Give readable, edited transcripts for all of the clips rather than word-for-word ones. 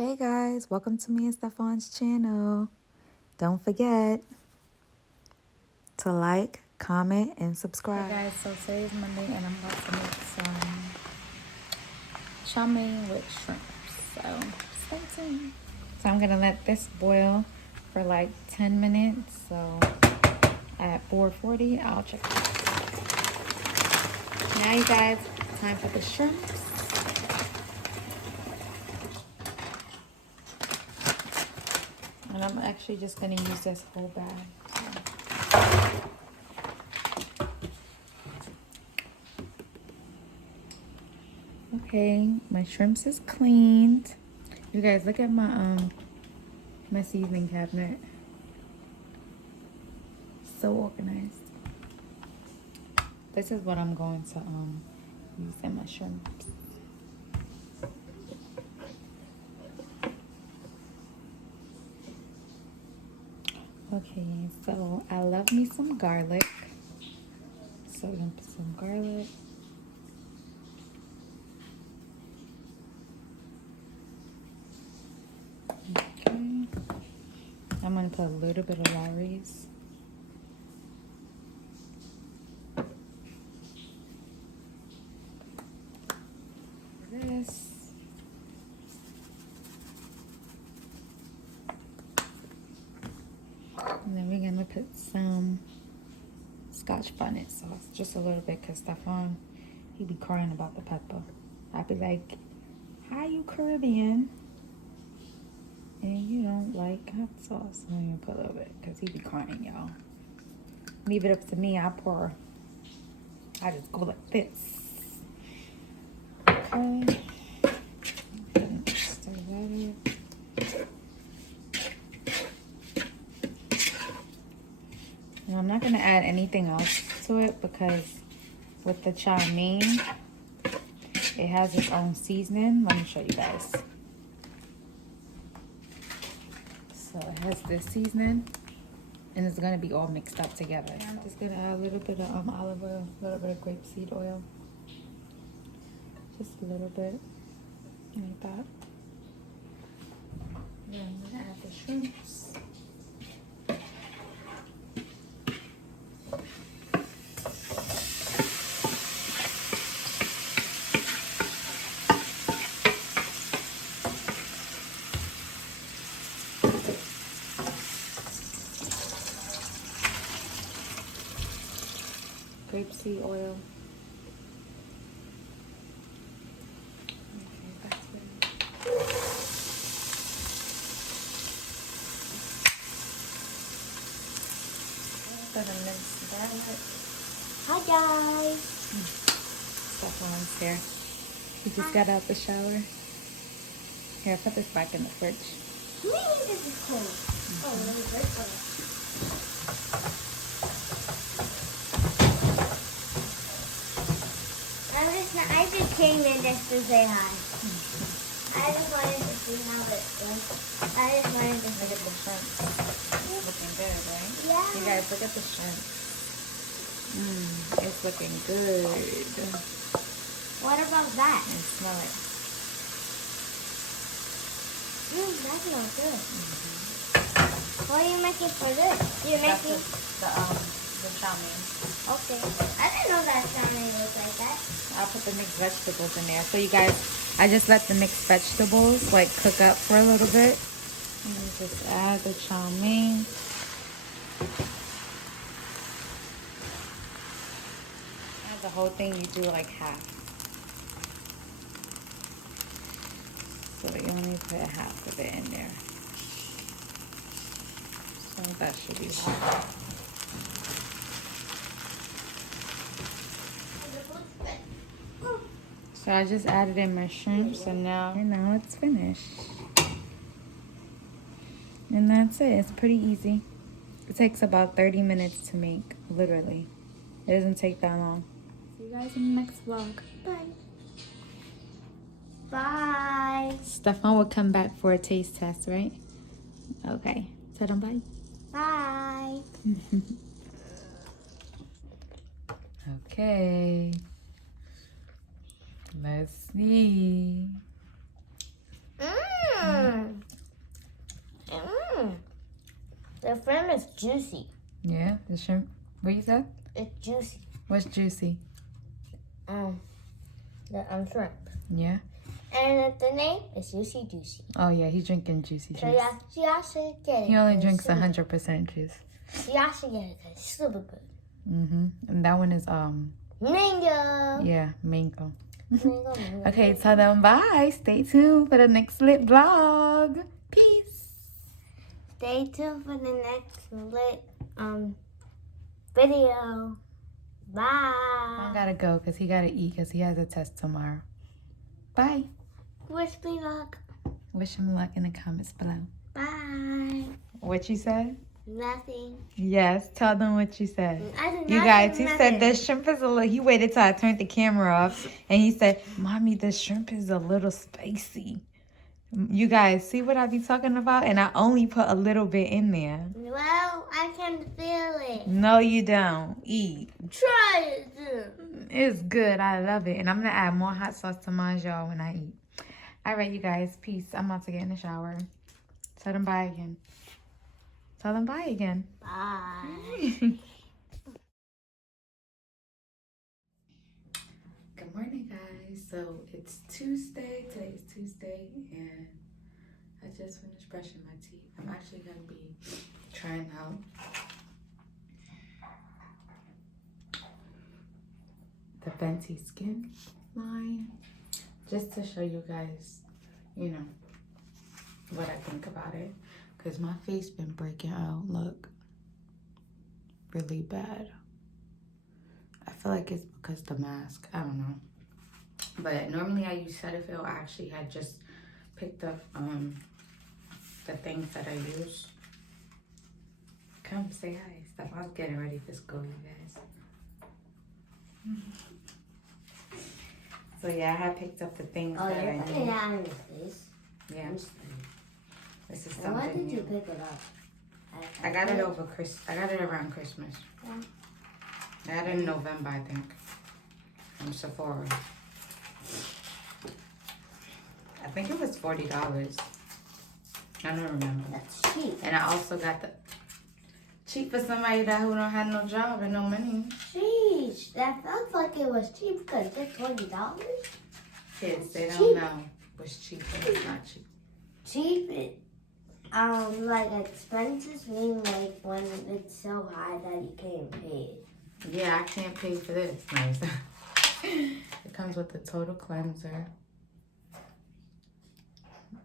Hey guys, welcome to me and Stephon's channel. Don't forget to like, comment, and subscribe. Hey guys, so today's Monday and I'm about to make some chow mein with shrimp. So stay tuned. So I'm gonna let this boil for like 10 minutes. So at 4:40, I'll check it out. Now you guys, time for the shrimps. And I'm actually just gonna use this whole bag. Okay, my shrimps is cleaned. You guys, look at my seasoning cabinet. So organized. This is what I'm going to use in my shrimps. Okay, so I love me some garlic. So we're gonna put some garlic. Okay. I'm gonna put a little bit of Lawry's. This. And then we're gonna put some Scotch bonnet sauce, just a little bit, cause Stephon, he be crying about the pepper. I be like, how you Caribbean and you don't like hot sauce? I'm gonna put a little bit, cause he be crying, y'all. Leave it up to me, I just go like this. Okay. Stir that up. And I'm not gonna add anything else to it because with the chow mein, it has its own seasoning. Let me show you guys. So it has this seasoning, and it's gonna be all mixed up together. I'm just gonna add a little bit of olive oil, a little bit of grapeseed oil, just a little bit, like that. Then I'm gonna add the shrimps. Grapeseed oil. Okay, that's good. Gonna mince garlic. Hi guys. Stephan's here. He just got out the shower. Here, put this back in the fridge. This is cold. Oh, let me break it. I just came in just to say hi. I just wanted to see how it was. I just wanted to Look at the shrimp. Looking good, right? Yeah. You guys, look at the shrimp. It's looking good. What about that? And smell it. That smells good. What are you making for this? You're making The chow mein. Okay. I didn't know that chow mein was like that. I'll put the mixed vegetables in there. So you guys, I just let the mixed vegetables like cook up for a little bit. And then just add the chow mein. Add the whole thing, you do like half. So you only put half of it in there. So that should be hot. So I just added in my shrimps and now it's finished. And that's it. It's pretty easy. It takes about 30 minutes to make, literally. It doesn't take that long. See you guys in the next vlog. Bye. Bye. Stephon will come back for a taste test, right? Okay. Tell them bye. Bye. Okay. Let's see. The shrimp is juicy. Yeah, the shrimp. What you said? It's juicy. What's juicy? The shrimp. Yeah. And the name is Juicy Juicy. Oh yeah, he's drinking juicy So juice. yeah, so y'all should get it. He only It's drinks super 100% juice. good. So y'all should get it because it's super good. And that one is Mango. yeah, mango. Mango. Okay, tell them bye. Stay tuned for the next lit vlog. Peace. Stay tuned for the next lit video. Bye. I gotta go because he gotta eat because he has a test tomorrow. Bye. Wish me luck. Wish him luck in the comments below. Bye. What you said? Nothing. Yes, tell them what you said. I did You not guys, say he nothing. said the shrimp is a little, he waited till I turned the camera off and he said, Mommy, the shrimp is a little spicy. You guys, see what I be talking about? And I only put a little bit in there. Well, I can feel it. No, you don't. Eat. Try it. It's good. I love it. And I'm going to add more hot sauce to mine, y'all, when I eat. All right, you guys. Peace. I'm about to get in the shower. Tell them bye again. Tell them bye again. Bye. Good morning, guys. So it's Tuesday. Today is Tuesday, and I just finished brushing my teeth. I'm actually going to be trying out the Fenty skin line just to show you guys, you know, what I think about it. Because my face been breaking out, look, really bad. I feel like it's because the mask, I don't know. But normally I use Cetaphil. I actually had just picked up the things that I use. Come say hi, Stephon's getting ready for school, you guys. So yeah, I had picked up the things that I you're putting need. that on your face. Yeah, this is And why something did you new. pick it up? I got it over I got it around Christmas. Yeah. I got it in November, I think, from Sephora. I think it was $40. I don't remember. That's cheap. And I also got the cheap for somebody who don't have no job and no money. Jeez, that felt like it was cheap because it's $20. Kids, they don't Cheap. know what's cheap and what's not cheap. Cheap, like expenses mean like when it's so high that you can't pay it. Yeah, I can't pay for this. No, it comes with the total cleanser,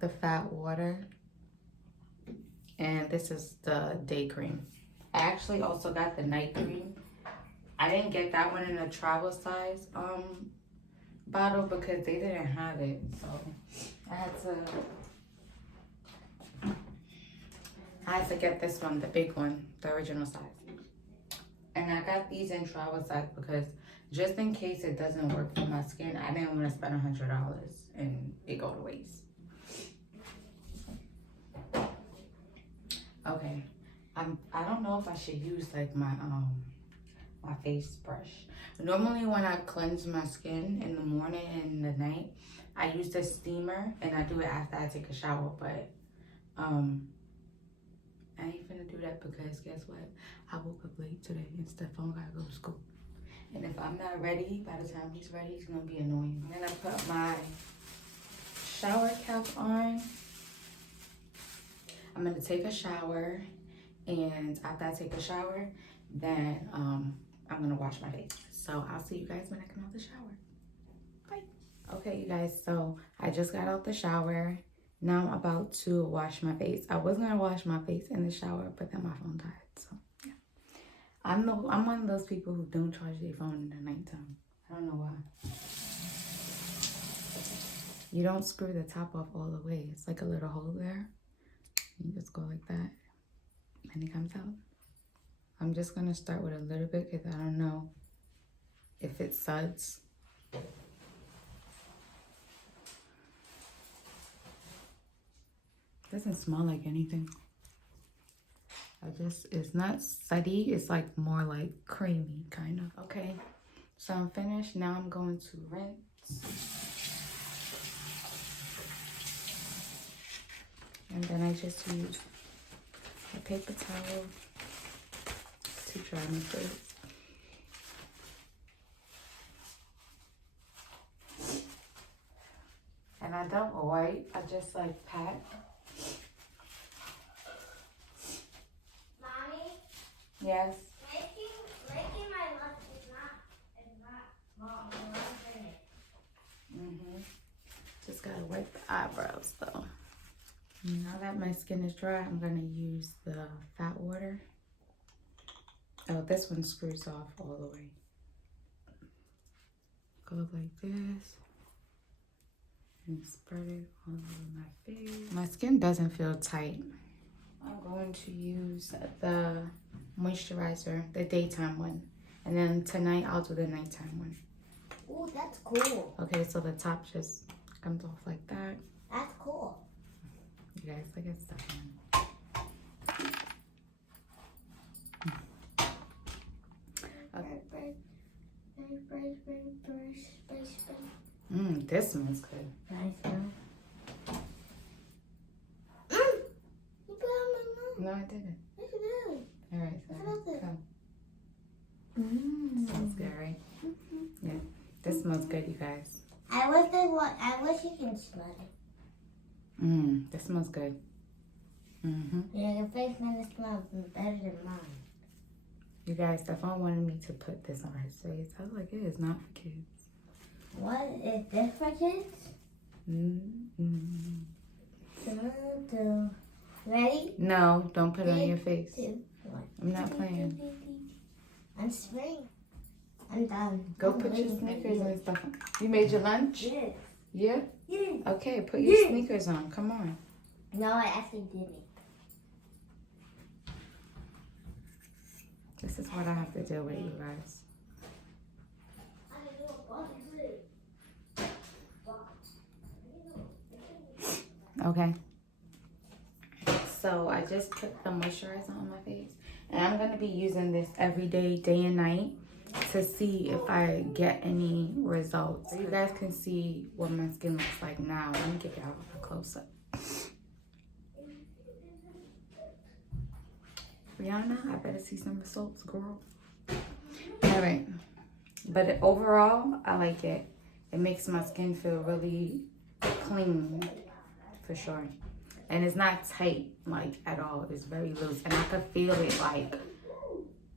the fat water, and this is the day cream. I actually also got the night cream. I didn't get that one in a travel size bottle because they didn't have it, so I had to get this one, the big one, the original size. And I got these in travel size because just in case it doesn't work for my skin, I didn't want to spend $100 and it go to waste. Okay, I don't know if I should use like my face brush. Normally when I cleanse my skin in the morning and in the night, I use the steamer and I do it after I take a shower, but I ain't finna do that because guess what? I woke up late today and Stephon gotta go to school. And if I'm not ready, by the time he's ready, it's gonna be annoying. And then I put my shower cap on. I'm gonna take a shower, and after I take a shower, then I'm gonna wash my face. So I'll see you guys when I come out the shower. Bye. Okay, you guys, so I just got out the shower. Now I'm about to wash my face. I was gonna wash my face in the shower, but then my phone died, so yeah. I'm one of those people who don't charge their phone in the nighttime. I don't know why. You don't screw the top off all the way. It's like a little hole there. You just go like that, and it comes out. I'm just gonna start with a little bit because I don't know if it suds. Doesn't smell like anything. It's not suddy, it's like more like creamy kind of. Okay, so I'm finished. Now I'm going to rinse. And then I just use a paper towel to dry my face. And I don't wipe, I just like pat. Mommy? Yes? Making my lunch is not long. Just gotta wipe the eyebrows though. Now that my skin is dry, I'm gonna use the fat water. Oh, this one screws off all the way. Go like this. And spread it all over my face. My skin doesn't feel tight. I'm going to use the moisturizer, the daytime one. And then tonight I'll do the nighttime one. Ooh, that's cool. Okay, so the top just comes off like that. That's cool. You guys, look at stuff on. This smells good. Nice, huh? You put it on my mouth. No, I didn't. Yes, you did. All right, so go. Smells good, right? Yeah, this smells good, you guys. I wish you can smell it. This smells good. Yeah, your face never smells better than mine. You guys, Stephon wanted me to put this on his face. I was like, it is not for kids. What is this for kids? Two. Ready? No, don't put it on your face. 2, 1. I'm not playing. I'm spraying. I'm done. Go put your sneakers on, Stephon. You made your lunch? Yes. Yeah? Yes. Okay, put your sneakers on. Come on. No, I actually didn't. This is what I have to deal with, you guys. Okay. So I just put the moisturizer on my face. And I'm going to be using this every day, day and night, to see if I get any results. So you guys can see what my skin looks like now. Let me give y'all a close-up. Rihanna, I better see some results, girl. All right. But overall, I like it. It makes my skin feel really clean, for sure. And it's not tight, like, at all. It's very loose. And I could feel it, like,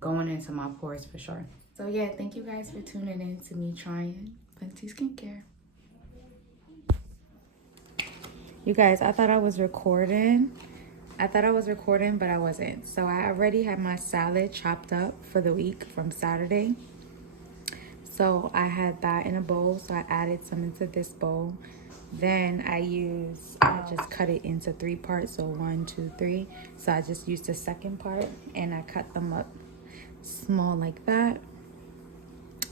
going into my pores, for sure. So, yeah, thank you guys for tuning in to me trying Fenty skincare. You guys, I thought I was recording. But I wasn't. So I already had my salad chopped up for the week from Saturday. So I had that in a bowl. So I added some into this bowl. Then I just cut it into 3 parts. So 1, 2, 3. So I just used the second part and I cut them up small like that.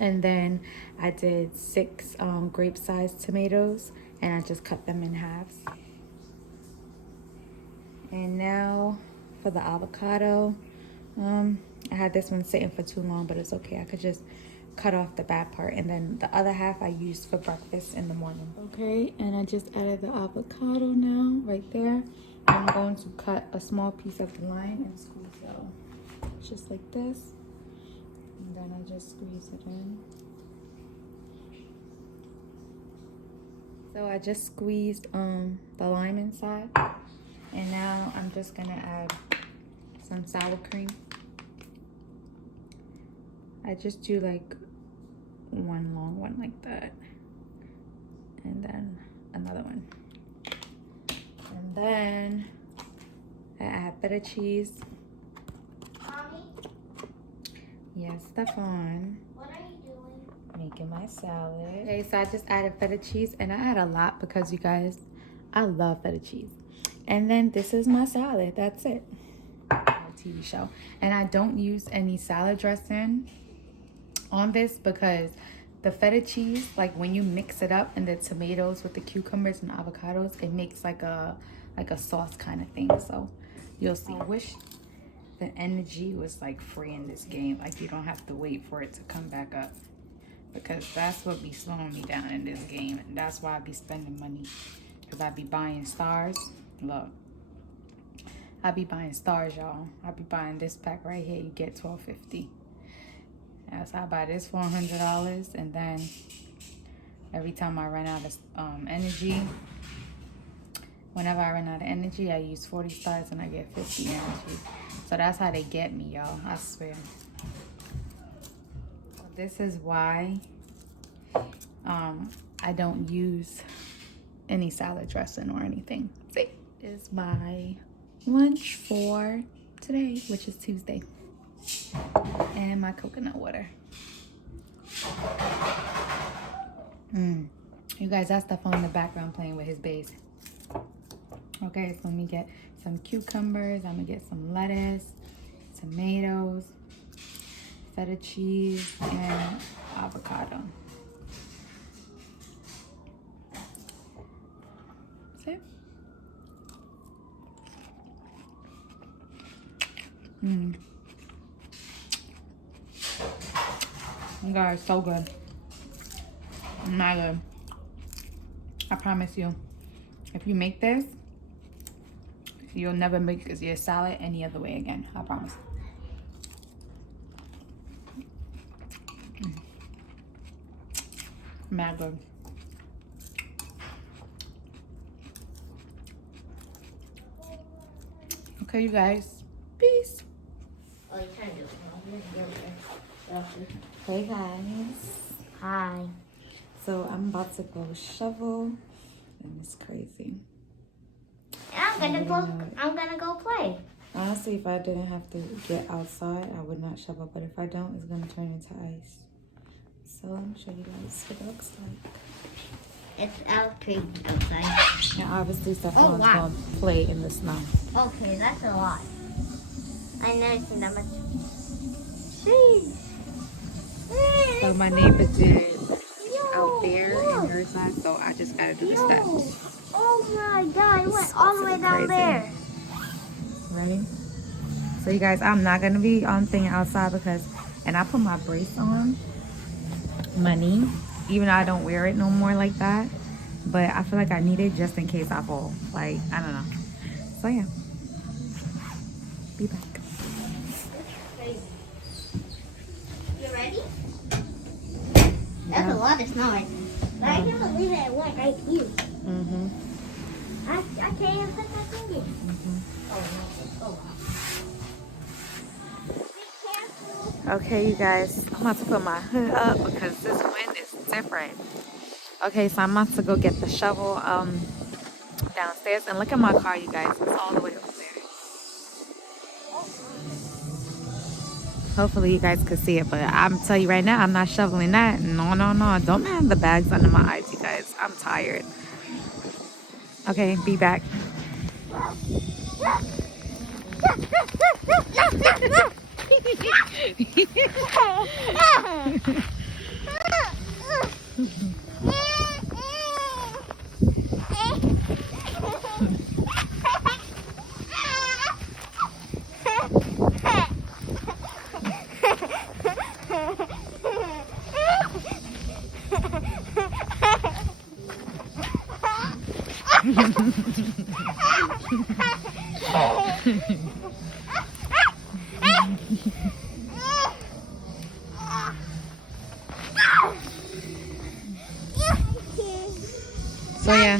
And then I did 6 grape-sized tomatoes and I just cut them in halves. And now for the avocado, I had this one sitting for too long, but it's okay. I could just cut off the bad part. And then the other half I used for breakfast in the morning. Okay, and I just added the avocado now, right there. I'm going to cut a small piece of the lime and squeeze it out. Just like this. And then I just squeeze it in. So I just squeezed the lime inside. And now I'm just gonna add some sour cream. I just do like one long one like that. And then another one. And then I add feta cheese. Mommy? Yes, Stephon. What are you doing? Making my salad. Okay, so I just added feta cheese and I add a lot because you guys, I love feta cheese. And then this is my salad. That's it. TV show. And I don't use any salad dressing on this because the feta cheese, like when you mix it up and the tomatoes with the cucumbers and avocados, it makes like a sauce kind of thing. So you'll see. I wish the energy was like free in this game. Like you don't have to wait for it to come back up, because that's what be slowing me down in this game. And that's why I be spending money, because I be buying stars. Look, I be buying stars, y'all. I be buying this pack right here. You get $12.50. So I buy this for $100, and then every time I run out of energy, whenever I run out of energy, I use 40 stars and I get 50 energy. So that's how they get me, y'all. I swear. So this is why I don't use any salad dressing or anything. See, is my lunch for today, which is Tuesday, and my coconut water. You guys, that's Stephon in the background playing with his bass. Okay, so let me get some cucumbers. I'm gonna get some lettuce, tomatoes, feta cheese, and avocado. See? Guys, so good. Not good. I promise you, if you make this, you'll never make your salad any other way again. I promise. Mad good. Okay, you guys. Peace. Oh, you trying to do it. Hey guys. Hi. So I'm about to go shovel, and it's crazy. I'm gonna go play. Honestly, if I didn't have to get outside, I would not shovel. But if I don't, it's gonna turn into ice. So let me show you guys what it looks like. It's pretty outside. And obviously, Stephon's gonna play in the snow. Okay, that's a lot. I never seen that much. Jeez. So my neighbor did out there in her side, so I just gotta do the steps. Oh my god, it went all the way down there. Ready? So you guys, I'm not gonna be thinking outside because, and I put my brace on my knee, even though I don't wear it no more like that. But I feel like I need it just in case I fall. Like, I don't know. So yeah. Be back. You ready? That's a lot of snow right there. But I can't believe it went right here. I can't even put my finger. Oh wow. Okay, you guys, I'm about to put my hood up because this wind is different. Okay, so I'm about to go get the shovel downstairs, and look at my car, you guys. It's all the way over there. Hopefully you guys could see it, but I'm telling you right now, I'm not shoveling that. No. Don't have the bags under my eyes, you guys. I'm tired. Okay, be back. So yeah,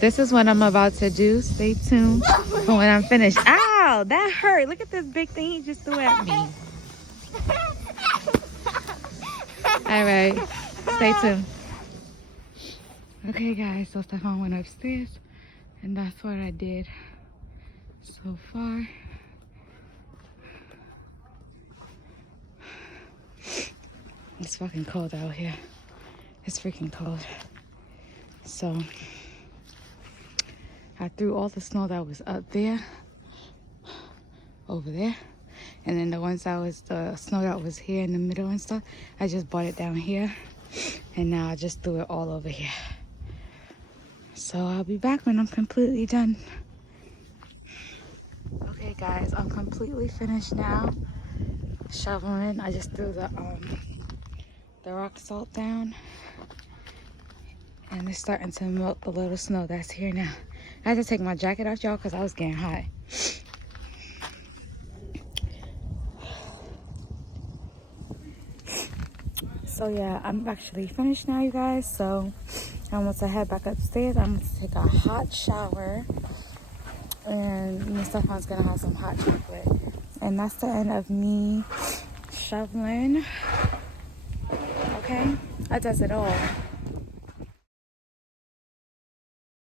this is what I'm about to do. Stay tuned for when I'm finished. Ow, that hurt. Look at this big thing he just threw at me. All right, stay tuned. Okay guys, so Stephon went upstairs and that's what I did so far. It's fucking cold out here. It's freaking cold. So I threw all the snow that was up there over there, and then the snow that was here in the middle and stuff, I just brought it down here, and now I just threw it all over here. So I'll be back when I'm completely done. Okay guys, I'm completely finished now shoveling. I just threw the rock salt down, and it's starting to melt the little snow that's here now. I had to take my jacket off, y'all, because I was getting hot. So yeah, I'm actually finished now, you guys. So I'm going to head back upstairs. I'm going to take a hot shower. And Stephan's going to have some hot chocolate. And that's the end of me shoveling. Okay? That does it all.